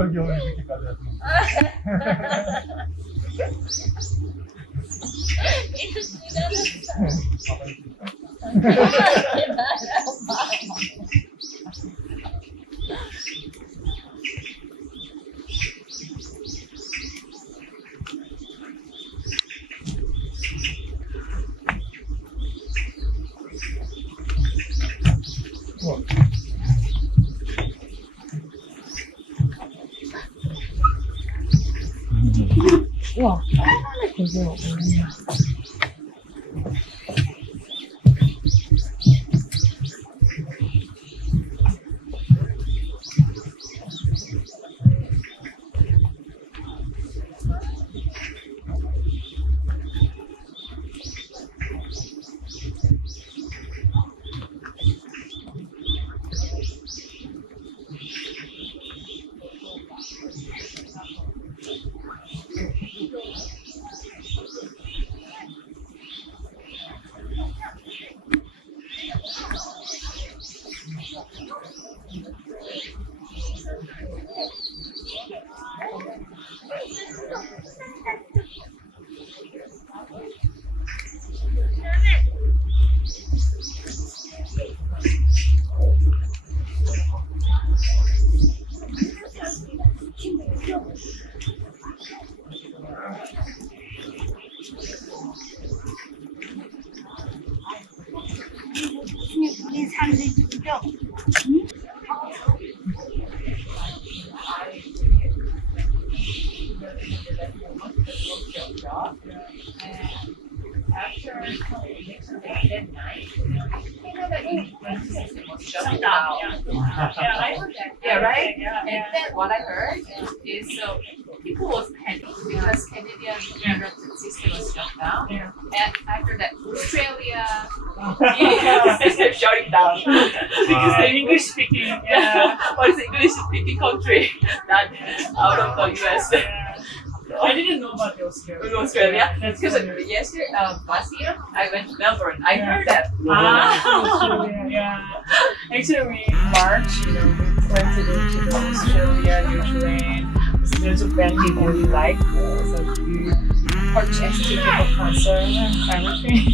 여기 오늘 이렇게까지 우와, 빨간색 되게 Yeah, right? And then what I heard is people was panicked because Canadian immigration system was shut down. And after that, Australia system shutting down because the English speaking, what is the English speaking country not out of the US. I didn't know about the Australia. In Australia? That's Because funny. last year I went to Melbourne. I heard that. Australia, yeah. Actually, we in March, went to the Australia, New Zealand. There's a band we really like, so we purchased ticket for concert and kind of thing.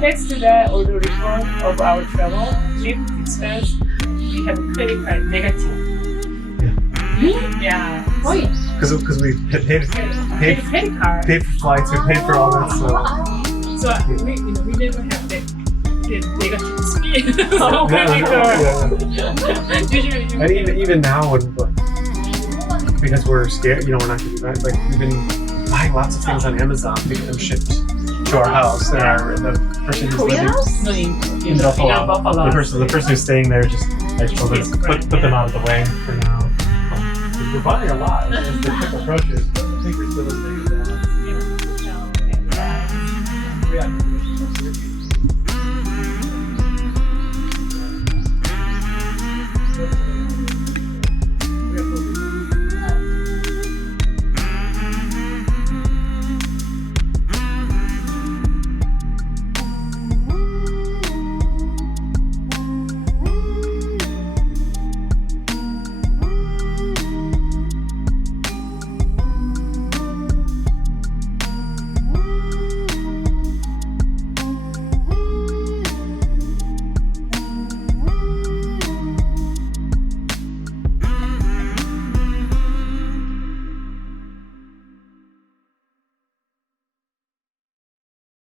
Next to that, all the report of our travel trip expense, we have a credit card negative. Yeah. Why? Because we paid Credit card. for flights, we paid for all that stuff. So we never have that negative speed. So credit card. Usually, And even now, because we're scared, we're not going to do that. Like we've been buying lots of things on Amazon to get them shipped to our house. And the person who's living no, in Buffalo, the person who's staying there I told us to put them out of the way for now. We're buying a lot as the trip approaches, but I think we're still in